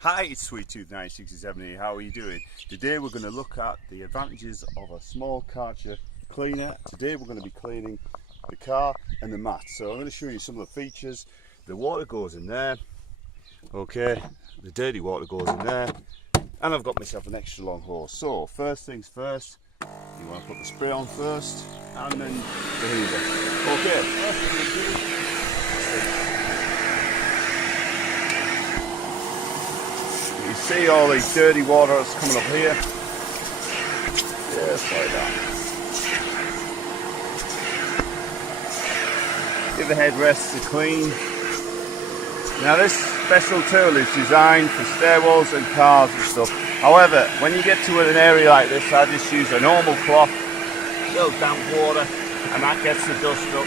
Hi, it's SweetTooth967 here. How are you doing? Today we're going to look at the advantages of a small karcher cleaner. Today we're going to be cleaning the car and the mat. So I'm going to show you some of the features. The water goes in there, okay, the dirty water goes in there, and I've got myself an extra long hose. So first things first, you want to put the spray on first and then the hoover. Okay, first thing we do, you see all the dirty water that's coming up here. Just like that. Give the headrests a clean. Now this special tool is designed for stairwells and cars and stuff. However, when you get to an area like this, I just use a normal cloth, a little damp water, and that gets the dust up.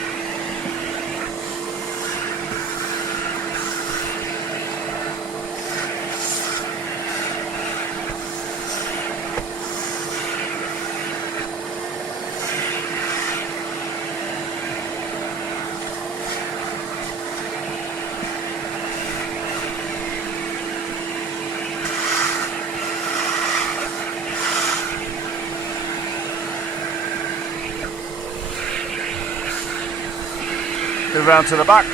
Go round to the back.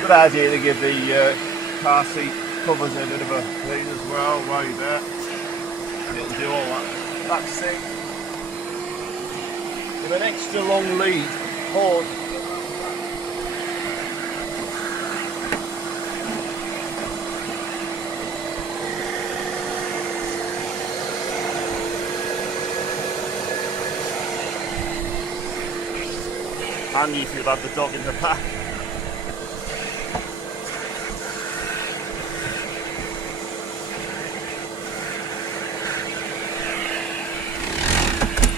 Good idea to give the car seat covers a bit of a clean as well while you're there. It'll do all that back seat. With an extra long lead hose. Handy if you've had the dog in the pack.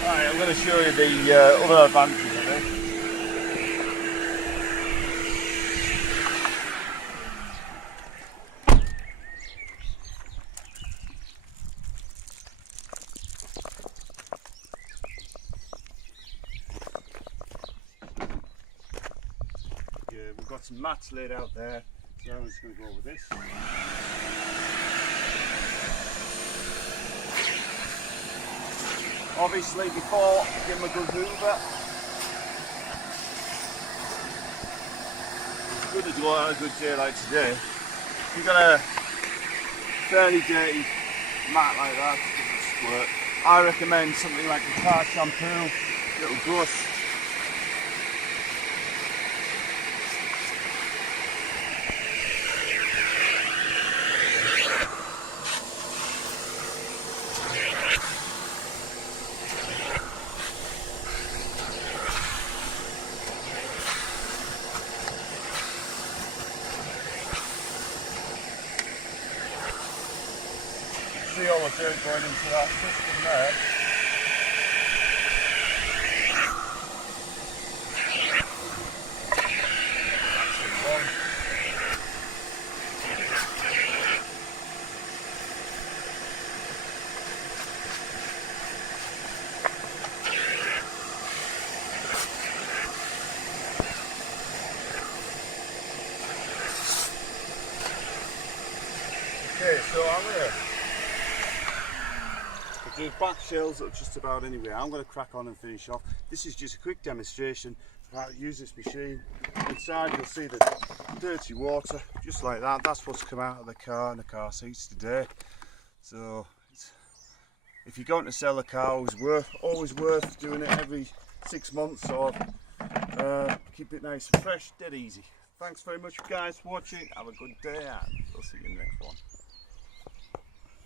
Alright, I'm going to show you the other advantages of it. We've got some mats laid out there, so I'm just going to go over this. Obviously, before, give them a good hoover. It's good to go out on a good day like today. If you've got a fairly dirty mat like that, give it a squirt. I recommend something like a car shampoo, little brush. See all the dirt going into that system there. Okay, so I'm going to do back shells just about anyway. I'm going to crack on and finish off. This is just a quick demonstration of how to use this machine. Inside you'll see the dirty water, just like that. That's what's come out of the car and the car seats today. So if you're going to sell a car, always worth doing it every 6 months, or keep it nice and fresh, dead easy. Thanks very much guys for watching. Have a good day and we'll see you in the next one.